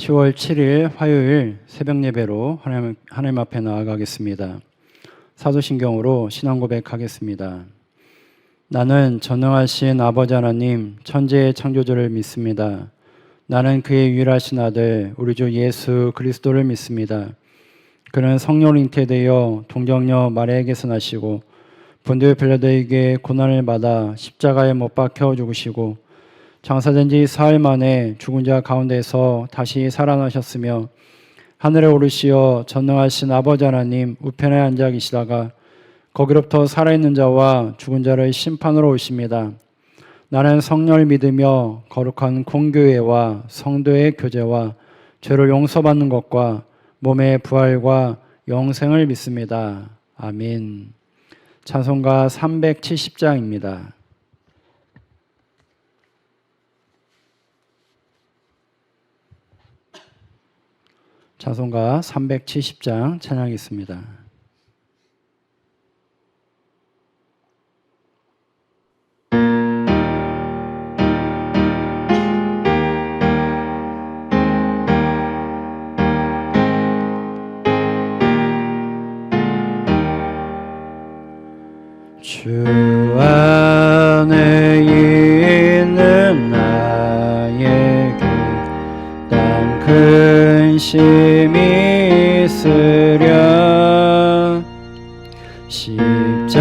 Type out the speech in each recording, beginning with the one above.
10월 7일 화요일 새벽 예배로 하나님 앞에 나아가겠습니다. 사도신경으로 신앙 고백하겠습니다. 나는 전능하신 아버지 하나님 천지의 창조주를 믿습니다. 나는 그의 유일하신 아들 우리 주 예수 그리스도를 믿습니다. 그는 성령 잉태되어 동정녀 마리아에게서 나시고 본디오 빌라도에게 고난을 받아 십자가에 못 박혀 죽으시고 장사된 지 사흘 만에 죽은 자 가운데서 다시 살아나셨으며 하늘에 오르시어 전능하신 아버지 하나님 우편에 앉아 계시다가 거기로부터 살아있는 자와 죽은 자를 심판으로 오십니다. 나는 성령을 믿으며 거룩한 공교회와 성도의 교제와 죄를 용서받는 것과 몸의 부활과 영생을 믿습니다. 아멘. 찬송가 370장입니다. 찬송가 370장 찬양했습니다. 주 안에 있는 나에게 딴 근심이 있으랴 십자가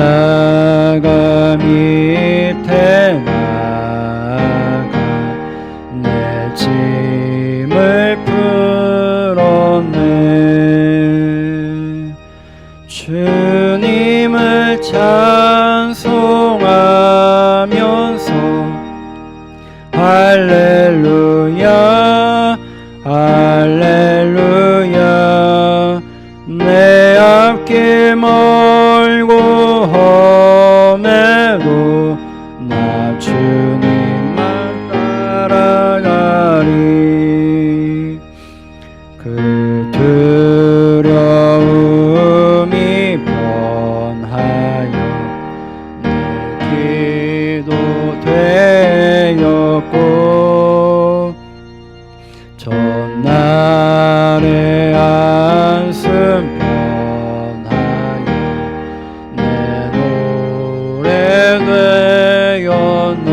밑에 나가 내 짐을 풀었네. 주님을 찬송하면서 할렐루야 할렐루야 내 앞길 멀고 험해도 나 주님만 따라가리. 그 두려움이 변하여 내 기도 되었고 전날의 안숨 변하여 내 노래 되었네.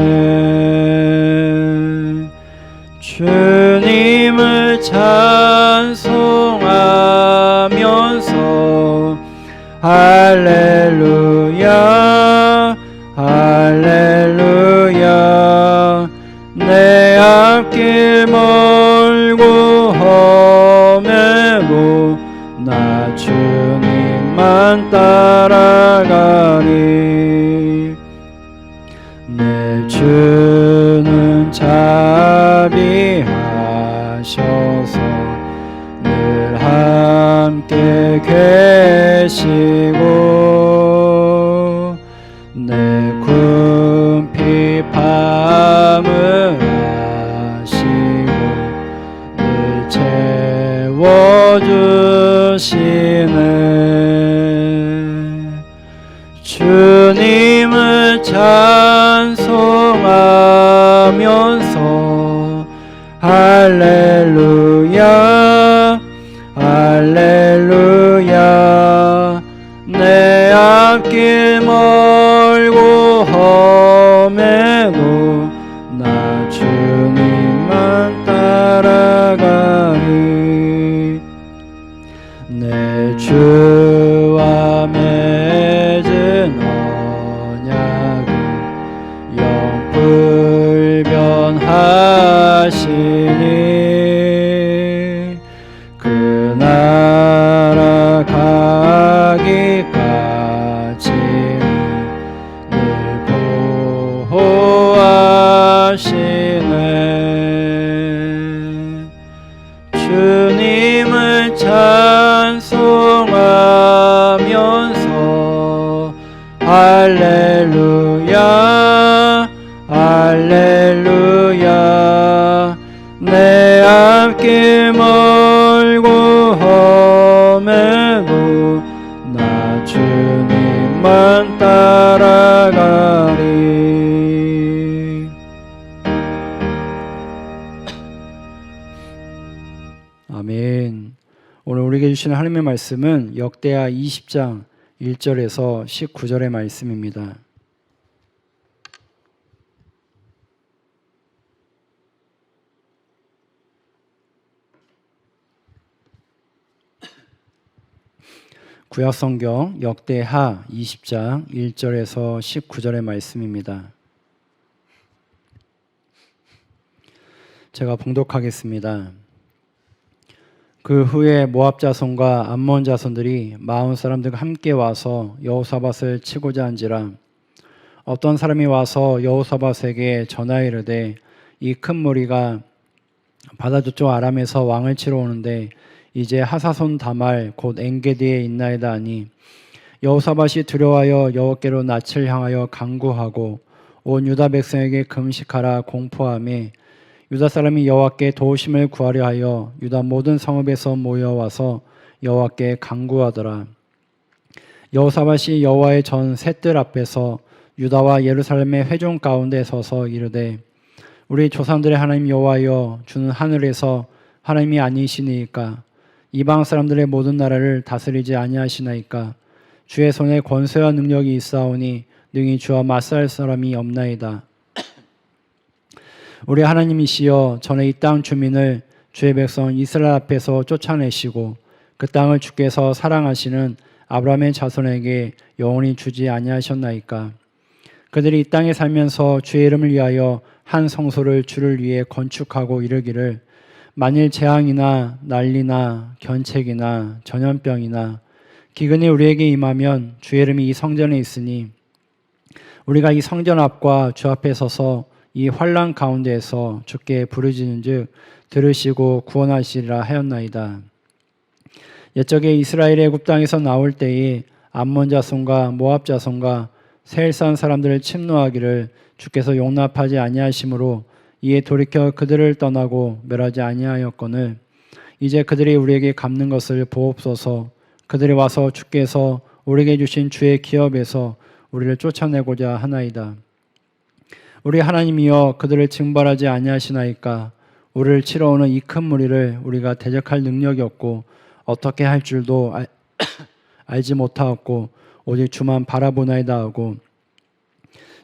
주님을 찬송하면서 할렐루야 할렐루야 내 앞길 멀고 험해도 나 주님만 따라가리. 내 주는 자비하셔서 늘 함께 계시고 내 궁핍 밤을 아시고 늘 채워주시네. 주님을 찬송하면서 할렐루야 할렐루야 내 앞길 멀고 험해도 나 주님만 따라가리. 내 주와 맺은 언약을 영불변하시니 그 나라 가기까지 늘 보호하시네. 주님을 찬송하면서 할렐루야 할렐루야 내 앞길 멀고 험해도 나 주님만 따라가리. 주신 하나님의 말씀은 역대하 20장 1절에서 19절의 말씀입니다. 구약성경 역대하 20장 1절에서 19절의 말씀입니다. 제가 봉독하겠습니다. 그 후에 모압 자손과 암몬 자손들이 마온 사람들과 함께 와서 여호사밧을 치고자 한지라. 어떤 사람이 와서 여호사밧에게 전하여 이르되 이 큰 무리가 바다 저쪽 아람에서 왕을 치러 오는데 이제 하사손 다말 곧 엔게디에 있나이다 하니 여호사밧이 두려워하여 여호와께로 낯을 향하여 간구하고 온 유다 백성에게 금식하라 공포하며 유다 사람이 여호와께 도우심을 구하려 하여 유다 모든 성읍에서 모여와서 여호와께 간구하더라. 여호사밧이 여호와의 전 셋들 앞에서 유다와 예루살렘의 회중 가운데 서서 이르되 우리 조상들의 하나님 여호와여 주는 하늘에서 하나님이 아니시니이까 이방 사람들의 모든 나라를 다스리지 아니하시나이까 주의 손에 권세와 능력이 있사오니 능히 주와 맞설 사람이 없나이다. 우리 하나님이시여 전에 이 땅 주민을 주의 백성 이스라엘 앞에서 쫓아내시고 그 땅을 주께서 사랑하시는 아브라함의 자손에게 영원히 주지 아니하셨나이까. 그들이 이 땅에 살면서 주의 이름을 위하여 한 성소를 주를 위해 건축하고 이르기를 만일 재앙이나 난리나 견책이나 전염병이나 기근이 우리에게 임하면 주의 이름이 이 성전에 있으니 우리가 이 성전 앞과 주 앞에 서서 이 환난 가운데에서 주께 부르짖은즉 들으시고 구원하시리라 하였나이다. 옛적에 이스라엘의 애굽 땅에서 나올 때에 암몬 자손과 모압 자손과 세일산 사람들을 침노하기를 주께서 용납하지 아니하심으로 이에 돌이켜 그들을 떠나고 멸하지 아니하였거늘 이제 그들이 우리에게 갚는 것을 보옵소서. 그들이 와서 주께서 우리에게 주신 주의 기업에서 우리를 쫓아내고자 하나이다. 우리 하나님이여 그들을 징벌하지 아니하시나이까. 우리를 치러 오는 이 큰 무리를 우리가 대적할 능력이 없고 어떻게 할 줄도 알지 못하였고 오직 주만 바라보나이다 하고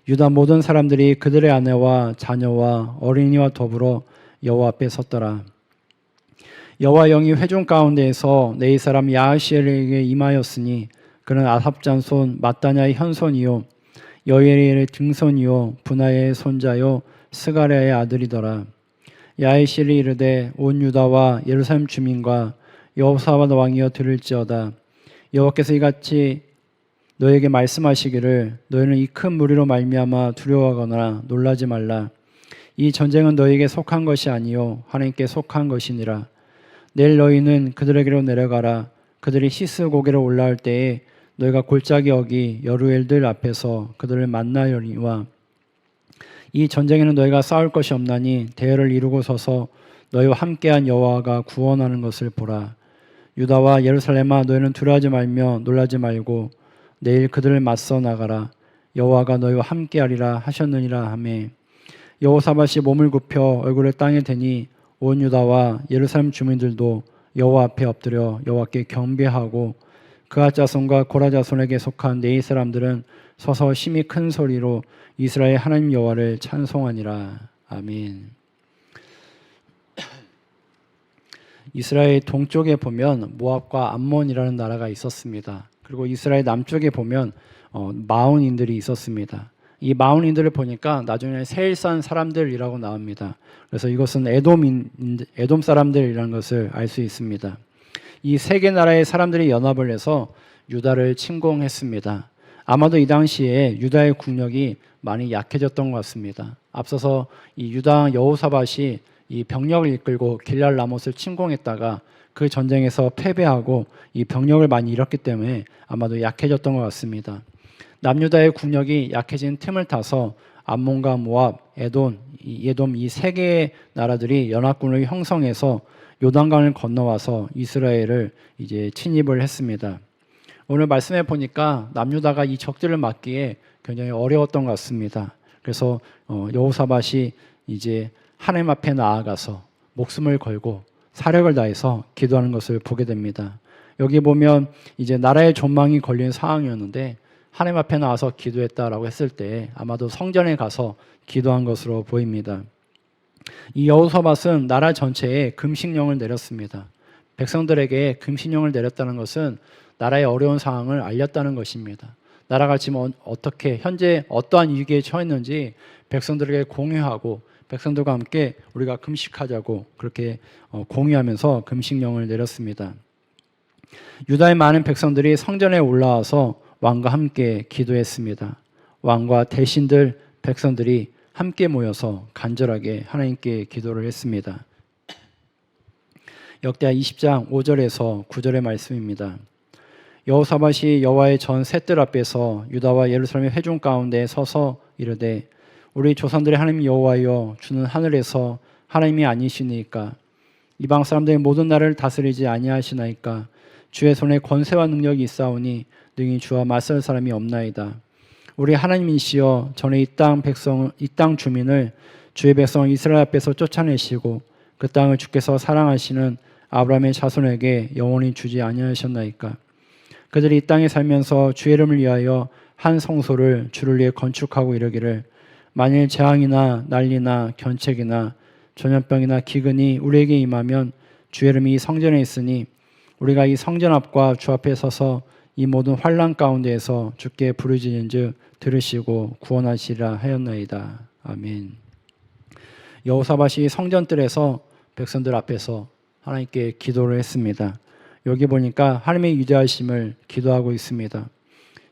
유다 모든 사람들이 그들의 아내와 자녀와 어린이와 더불어 여호와 앞에 섰더라. 여호와 영이 회중 가운데에서 네이 사람 야하시엘에게 임하였으니 그는 아삽 잔손 마따냐의 현손이요 여엘의 등손이요 분하의 손자요 스가랴의 아들이더라. 야하시엘이 이르되 온 유다와 예루살렘 주민과 여호사밧 왕이여 들을지어다. 여호와께서 이같이 너에게 말씀하시기를 너희는 이 큰 무리로 말미암아 두려워하거나 놀라지 말라. 이 전쟁은 너희에게 속한 것이 아니요 하나님께 속한 것이니라. 내일 너희는 그들에게로 내려가라. 그들이 시스 고개로 올라올 때에 너희가 골짜기 어기 여루엘들 앞에서 그들을 만나려니와 이 전쟁에는 너희가 싸울 것이 없나니 대열을 이루고 서서 너희와 함께한 여호와가 구원하는 것을 보라. 유다와 예루살렘아 너희는 두려워하지 말며 놀라지 말고 내일 그들을 맞서 나가라. 여호와가 너희와 함께하리라 하셨느니라 하매 여호사밧이 몸을 굽혀 얼굴을 땅에 대니 온 유다와 예루살렘 주민들도 여호와 앞에 엎드려 여호와께 경배하고 그앗 자손과 고라 자손에게 속한 네이 사람들은 서서 심히 큰 소리로 이스라엘 하나님 여호와를 찬송하니라. 아멘. 이스라엘 동쪽에 보면 모압과 암몬이라는 나라가 있었습니다. 그리고 이스라엘 남쪽에 보면 마온인들이 있었습니다. 이 마온인들을 보니까 나중에 세일산 사람들이라고 나옵니다. 그래서 이것은 에돔 사람들이라는 것을 알 수 있습니다. 이 세 개 나라의 사람들이 연합을 해서 유다를 침공했습니다. 아마도 이 당시에 유다의 국력이 많이 약해졌던 것 같습니다. 앞서서 이 유다 여호사밧이 이 병력을 이끌고 길랄 라못을 침공했다가 그 전쟁에서 패배하고 이 병력을 많이 잃었기 때문에 아마도 약해졌던 것 같습니다. 남유다의 국력이 약해진 틈을 타서 암몬과 모압, 에돔 이 세 개의 나라들이 연합군을 형성해서 요단강을 건너와서 이스라엘을 이제 침입을 했습니다. 오늘 말씀해 보니까 남유다가 이 적들을 막기에 굉장히 어려웠던 것 같습니다. 그래서 여호사밧이 이제 하나님 앞에 나아가서 목숨을 걸고 사력을 다해서 기도하는 것을 보게 됩니다. 여기 보면 이제 나라의 존망이 걸린 상황이었는데 하나님 앞에 나와서 기도했다라고 했을 때 아마도 성전에 가서 기도한 것으로 보입니다. 이 여호사밧은 나라 전체에 금식령을 내렸습니다. 백성들에게 금식령을 내렸다는 것은 나라의 어려운 상황을 알렸다는 것입니다. 나라가 지금 어떻게 현재 어떠한 위기에 처했는지 백성들에게 공유하고 백성들과 함께 우리가 금식하자고 그렇게 공유하면서 금식령을 내렸습니다. 유다의 많은 백성들이 성전에 올라와서 왕과 함께 기도했습니다. 왕과 대신들 백성들이 함께 모여서 간절하게 하나님께 기도를 했습니다. 역대하 20장 5절에서 9절의 말씀입니다. 여호사밧이 여호와의 전 셋들 앞에서 유다와 예루살렘의 회중 가운데 서서 이르되 우리 조상들의 하나님 여호와여 주는 하늘에서 하나님이 아니시니까 이방 사람들의 모든 나라를 다스리지 아니하시나이까 주의 손에 권세와 능력이 있사오니 능히 주와 맞설 사람이 없나이다. 우리 하나님이시여 전에 이 땅 주민을 주의 백성 이스라엘 앞에서 쫓아내시고 그 땅을 주께서 사랑하시는 아브라함의 자손에게 영원히 주지 아니하셨나이까. 그들이 이 땅에 살면서 주의 이름을 위하여 한 성소를 주를 위해 건축하고 이르기를 만일 재앙이나 난리나 견책이나 전염병이나 기근이 우리에게 임하면 주의 이름이 이 성전에 있으니 우리가 이 성전 앞과 주 앞에 서서 이 모든 환난 가운데에서 주께 부르짖은즉 들으시고 구원하시리라 하였나이다. 아멘. 여호사밧이 성전뜰에서 백성들 앞에서 하나님께 기도를 했습니다. 여기 보니까 하나님의 위대하심을 기도하고 있습니다.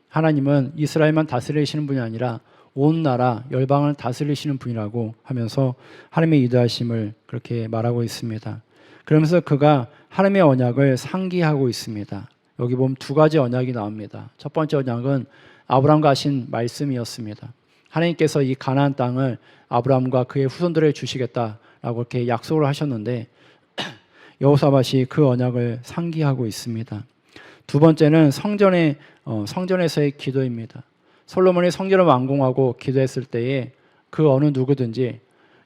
하나님은 이스라엘만 다스리시는 분이 아니라 온 나라 열방을 다스리시는 분이라고 하면서 하나님의 위대하심을 그렇게 말하고 있습니다. 그러면서 그가 하나님의 언약을 상기하고 있습니다. 여기 보면 두 가지 언약이 나옵니다. 첫 번째 언약은 아브라함과 하신 말씀이었습니다. 하나님께서 이 가나안 땅을 아브라함과 그의 후손들에게 주시겠다라고 이렇게 약속을 하셨는데 여호사밧이 그 언약을 상기하고 있습니다. 두 번째는 성전에서의 기도입니다. 솔로몬이 성전을 완공하고 기도했을 때에 그 어느 누구든지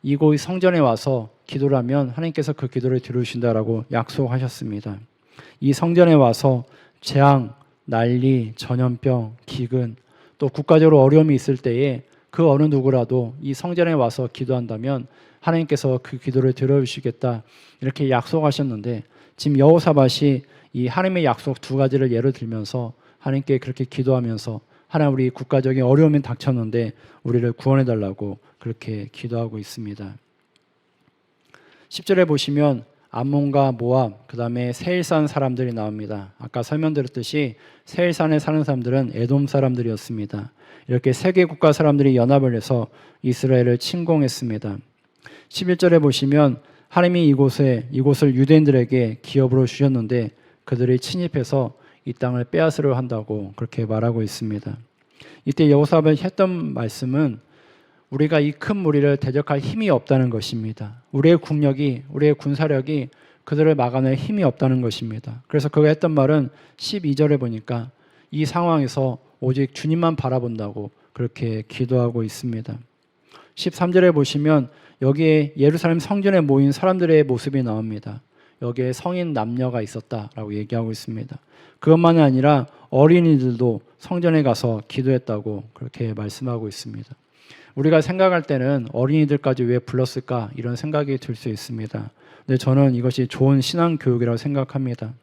이곳 성전에 와서 기도를 하면 하나님께서 그 기도를 들으신다라고 약속하셨습니다. 이 성전에 와서 재앙, 난리, 전염병, 기근 또 국가적으로 어려움이 있을 때에 그 어느 누구라도 이 성전에 와서 기도한다면 하나님께서 그 기도를 들어주시겠다 이렇게 약속하셨는데 지금 여호사밧이 이 하나님의 약속 두 가지를 예로 들면서 하나님께 그렇게 기도하면서 하나님 우리 국가적인 어려움이 닥쳤는데 우리를 구원해달라고 그렇게 기도하고 있습니다. 10절에 보시면 암몬과 모압 그 다음에 세일산 사람들이 나옵니다. 아까 설명드렸듯이 세일산에 사는 사람들은 에돔 사람들이었습니다. 이렇게 세 개 국가 사람들이 연합을 해서 이스라엘을 침공했습니다. 11절에 보시면 하나님이 이곳을 유대인들에게 기업으로 주셨는데 그들이 침입해서 이 땅을 빼앗으려 한다고 그렇게 말하고 있습니다. 이때 여호사밧이 했던 말씀은 우리가 이 큰 무리를 대적할 힘이 없다는 것입니다. 우리의 국력이, 우리의 군사력이 그들을 막아낼 힘이 없다는 것입니다. 그래서 그가 했던 말은 12절에 보니까 이 상황에서 오직 주님만 바라본다고 그렇게 기도하고 있습니다. 13절에 보시면 여기에 예루살렘 성전에 모인 사람들의 모습이 나옵니다. 여기에 성인 남녀가 있었다라고 얘기하고 있습니다. 그것만이 아니라 어린이들도 성전에 가서 기도했다고 그렇게 말씀하고 있습니다. 우리가 생각할 때는 어린이들까지 왜 불렀을까 이런 생각이 들 수 있습니다. 근데 저는 이것이 좋은 신앙 교육이라고 생각합니다.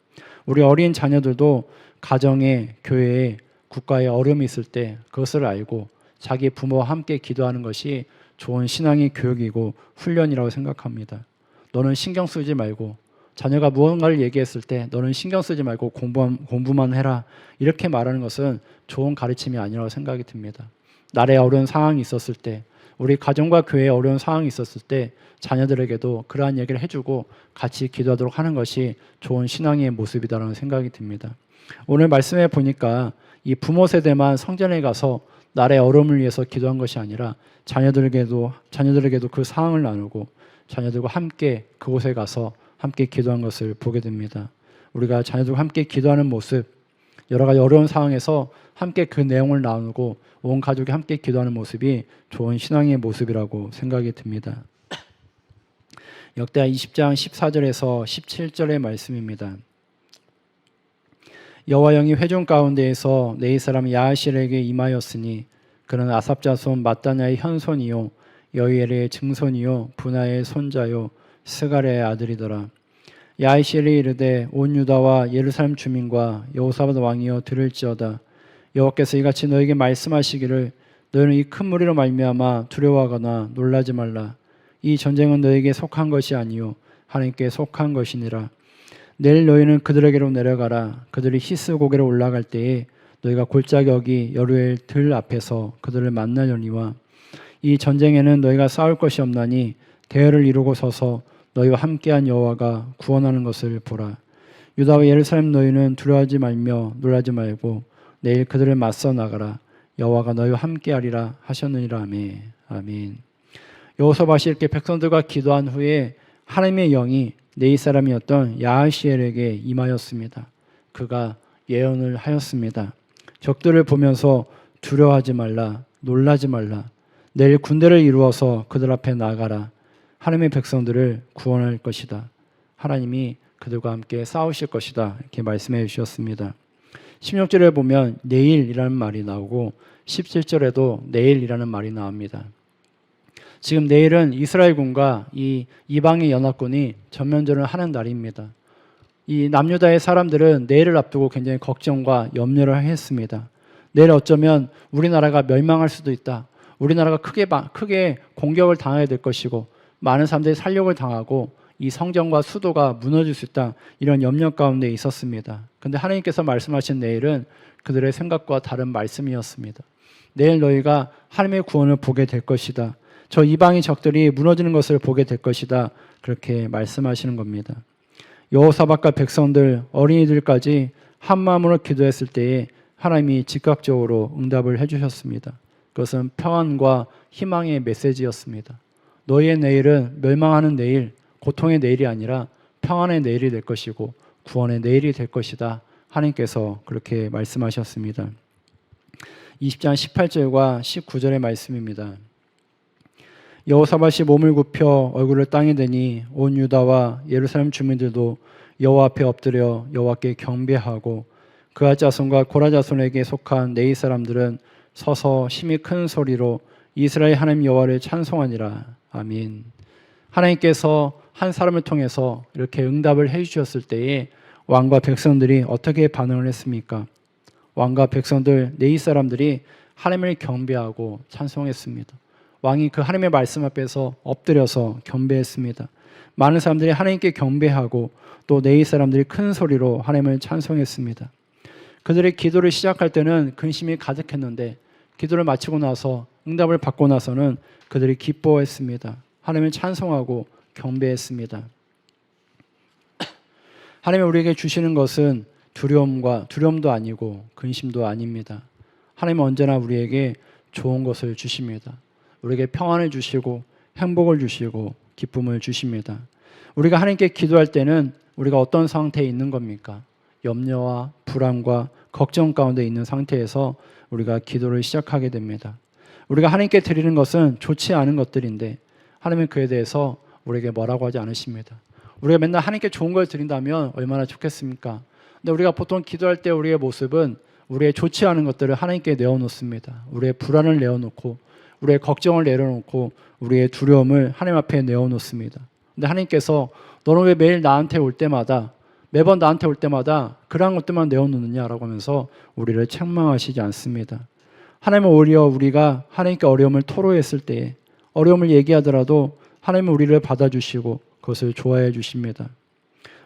우리 어린 자녀들도 가정에, 교회에, 국가에 어려움이 있을 때 그것을 알고 자기 부모와 함께 기도하는 것이 좋은 신앙의 교육이고 훈련이라고 생각합니다. 너는 신경 쓰지 말고 자녀가 무언가를 얘기했을 때 너는 신경 쓰지 말고 공부만 해라 이렇게 말하는 것은 좋은 가르침이 아니라고 생각이 듭니다. 나라에 어려운 상황이 있었을 때 우리 가정과 교회에 어려운 상황이 있었을 때 자녀들에게도 그러한 얘기를 해주고 같이 기도하도록 하는 것이 좋은 신앙의 모습이다라는 생각이 듭니다. 오늘 말씀해 보니까 이 부모 세대만 성전에 가서 나라의 어려움을 위해서 기도한 것이 아니라 자녀들에게도 그 상황을 나누고 자녀들과 함께 그곳에 가서 함께 기도한 것을 보게 됩니다. 우리가 자녀들과 함께 기도하는 모습, 여러 가지 어려운 상황에서 함께 그 내용을 나누고 온 가족이 함께 기도하는 모습이 좋은 신앙의 모습이라고 생각이 듭니다. 역대하 20장 14절에서 17절의 말씀입니다. 여호와 영이 회중 가운데에서 네이 사람 야하실에게 임하였으니 그는 아삽 자손 마따냐의 현손이요 여이엘의 증손이요 분하의 손자요 스가랴의 아들이더라. 야하실이 이르되 온 유다와 예루살렘 주민과 여호사밧 왕이여 들을지어다. 여호와께서 이같이 너에게 말씀하시기를 너희는 이 큰 무리로 말미암아 두려워하거나 놀라지 말라. 이 전쟁은 너에게 속한 것이 아니요 하나님께 속한 것이니라. 내일 너희는 그들에게로 내려가라. 그들이 히스 고개로 올라갈 때에 너희가 골짜기 여기 여루엘 들 앞에서 그들을 만나려니와 이 전쟁에는 너희가 싸울 것이 없나니 대열을 이루고 서서 너희와 함께한 여호와가 구원하는 것을 보라. 유다와 예루살렘 너희는 두려워하지 말며 놀라지 말고 내일 그들을 맞서 나가라. 여호와가 너희와 함께하리라 하셨느니라. 아멘. 여호사밧이 이렇게 백성들과 기도한 후에 하나님의 영이 네이 사람이었던 야하시엘에게 임하였습니다. 그가 예언을 하였습니다. 적들을 보면서 두려워하지 말라, 놀라지 말라. 내일 군대를 이루어서 그들 앞에 나가라. 하나님의 백성들을 구원할 것이다. 하나님이 그들과 함께 싸우실 것이다. 이렇게 말씀해 주셨습니다. 16절에 보면 내일이라는 말이 나오고 17절에도 내일이라는 말이 나옵니다. 지금 내일은 이스라엘군과 이 이방의 연합군이 전면전을 하는 날입니다. 이 남유다의 사람들은 내일을 앞두고 굉장히 걱정과 염려를 했습니다. 내일 어쩌면 우리나라가 멸망할 수도 있다. 우리나라가 크게 공격을 당하게 될 것이고 많은 사람들이 살육을 당하고 이 성전과 수도가 무너질 수 있다. 이런 염려 가운데 있었습니다. 그런데 하나님께서 말씀하신 내일은 그들의 생각과 다른 말씀이었습니다. 내일 너희가 하나님의 구원을 보게 될 것이다. 저 이방의 적들이 무너지는 것을 보게 될 것이다. 그렇게 말씀하시는 겁니다. 여호사밧과 백성들, 어린이들까지 한 마음으로 기도했을 때에 하나님이 즉각적으로 응답을 해주셨습니다. 그것은 평안과 희망의 메시지였습니다. 너희의 내일은 멸망하는 내일, 고통의 내일이 아니라 평안의 내일이 될 것이고 구원의 내일이 될 것이다. 하나님께서 그렇게 말씀하셨습니다. 20장 18절과 19절의 말씀입니다. 여호사밧이 몸을 굽혀 얼굴을 땅에 대니 온 유다와 예루살렘 주민들도 여호와 앞에 엎드려 여호와께 경배하고 그앗 자손과 고라 자손에게 속한 네이 사람들은 서서 심히 큰 소리로 이스라엘 하나님 여호와를 찬송하니라. 아멘. 하나님께서 한 사람을 통해서 이렇게 응답을 해주셨을 때에 왕과 백성들이 어떻게 반응을 했습니까? 왕과 백성들, 네이 사람들이 하나님을 경배하고 찬송했습니다. 왕이 그 하나님의 말씀 앞에서 엎드려서 경배했습니다. 많은 사람들이 하나님께 경배하고 또 네이 사람들이 큰 소리로 하나님을 찬송했습니다. 그들의 기도를 시작할 때는 근심이 가득했는데 기도를 마치고 나서 응답을 받고 나서는 그들이 기뻐했습니다. 하나님을 찬송하고 경배했습니다. 하나님이 우리에게 주시는 것은 두려움도 아니고 근심도 아닙니다. 하나님은 언제나 우리에게 좋은 것을 주십니다. 우리에게 평안을 주시고 행복을 주시고 기쁨을 주십니다. 우리가 하나님께 기도할 때는 우리가 어떤 상태에 있는 겁니까? 염려와 불안과 걱정 가운데 있는 상태에서 우리가 기도를 시작하게 됩니다. 우리가 하나님께 드리는 것은 좋지 않은 것들인데 하나님은 그에 대해서 우리에게 뭐라고 하지 않으십니다. 우리가 맨날 하나님께 좋은 걸 드린다면 얼마나 좋겠습니까? 근데 우리가 보통 기도할 때 우리의 모습은 우리의 좋지 않은 것들을 하나님께 내어놓습니다. 우리의 불안을 내어놓고 우리의 걱정을 내려놓고 우리의 두려움을 하나님 앞에 내어놓습니다. 근데 하나님께서 너는 왜 매번 나한테 올 때마다 그러한 것들만 내어놓느냐라고 하면서 우리를 책망하시지 않습니다. 하나님은 오히려 우리가 하나님께 어려움을 토로했을 때에 어려움을 얘기하더라도 하나님은 우리를 받아주시고 그것을 좋아해 주십니다.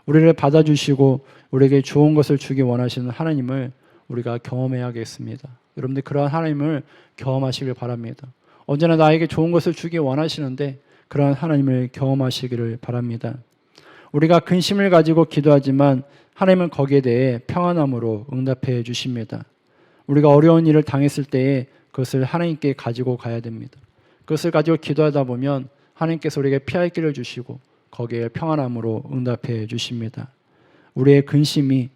우리를 받아주시고 우리에게 좋은 것을 주기 원하시는 하나님을 우리가 경험해야겠습니다. 여러분들 그러한 하나님을 경험하시길 바랍니다. 언제나 나에게 좋은 것을 주기 원하시는데 그러한 하나님을 경험하시기를 바랍니다. 우리가 근심을 가지고 기도하지만 하나님은 거기에 대해 평안함으로 응답해 주십니다. 우리가 어려운 일을 당했을 때에 그것을 하나님께 가지고 가야 됩니다. 그것을 가지고 기도하다 보면 하나님께서 우리에게 피할 길을 주시고 거기에 평안함으로 응답해 주십니다. 우리의 근심이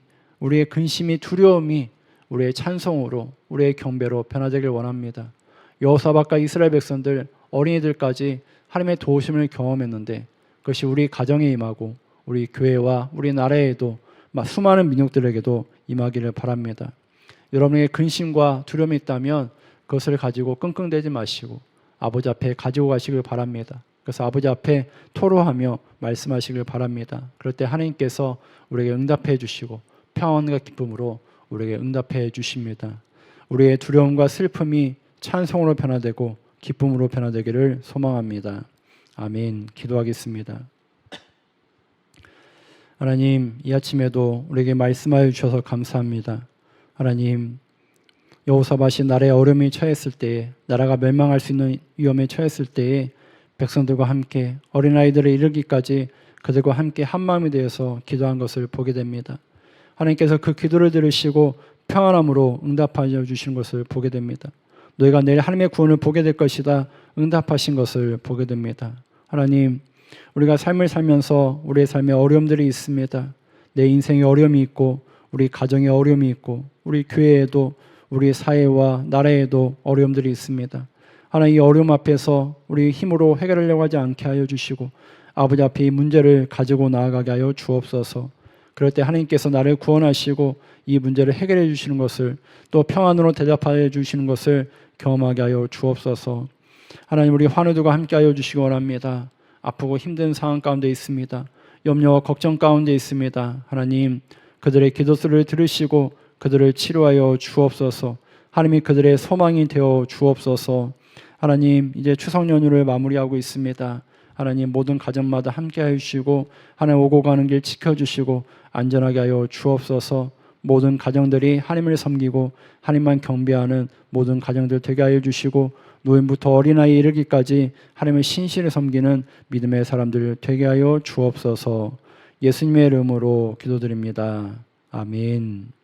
두려움이 우리의 찬송으로 우리의 경배로 변화되길 원합니다. 여호사밧과 이스라엘 백성들 어린이들까지 하나님의 도우심을 경험했는데 그것이 우리 가정에 임하고 우리 교회와 우리 나라에도 수많은 민족들에게도 임하기를 바랍니다. 여러분에게 근심과 두려움이 있다면 그것을 가지고 끙끙대지 마시고 아버지 앞에 가지고 가시길 바랍니다. 그래서 아버지 앞에 토로하며 말씀하시길 바랍니다. 그럴 때 하나님께서 우리에게 응답해 주시고 평안과 기쁨으로 우리에게 응답해 주십니다. 우리의 두려움과 슬픔이 찬송으로 변화되고 기쁨으로 변화되기를 소망합니다. 아멘. 기도하겠습니다. 하나님, 이 아침에도 우리에게 말씀하여 주셔서 감사합니다. 하나님, 여호사밧이 나라에 어려움이 처했을 때에, 나라가 멸망할 수 있는 위험에 처했을 때에 백성들과 함께 어린아이들을 이르기까지 그들과 함께 한마음이 되어서 기도한 것을 보게 됩니다. 하나님께서 그 기도를 들으시고 평안함으로 응답하여 주시는 것을 보게 됩니다. 너희가 내일 하나님의 구원을 보게 될 것이다 응답하신 것을 보게 됩니다. 하나님, 우리가 삶을 살면서 우리의 삶에 어려움들이 있습니다. 내 인생에 어려움이 있고 우리 가정에 어려움이 있고 우리 교회에도 우리 사회와 나라에도 어려움들이 있습니다. 하나님, 이 어려움 앞에서 우리 힘으로 해결하려고 하지 않게 하여 주시고 아버지 앞에 이 문제를 가지고 나아가게 하여 주옵소서. 그럴 때 하나님께서 나를 구원하시고 이 문제를 해결해 주시는 것을, 또 평안으로 대답하여 주시는 것을 경험하게 하여 주옵소서. 하나님, 우리 환우들과 함께 하여 주시기 원합니다. 아프고 힘든 상황 가운데 있습니다. 염려와 걱정 가운데 있습니다. 하나님, 그들의 기도소리를 들으시고 그들을 치료하여 주옵소서. 하나님이 그들의 소망이 되어 주옵소서. 하나님, 이제 추석 연휴를 마무리하고 있습니다. 하나님, 모든 가정마다 함께 해주시고 하나님 오고 가는 길 지켜주시고 안전하게 하여 주옵소서. 모든 가정들이 하나님을 섬기고 하나님만 경배하는 모든 가정들 되게 하여 주시고 노인부터 어린아이에 이르기까지 하나님을 신실히 섬기는 믿음의 사람들 되게 하여 주옵소서. 예수님의 이름으로 기도드립니다. 아멘.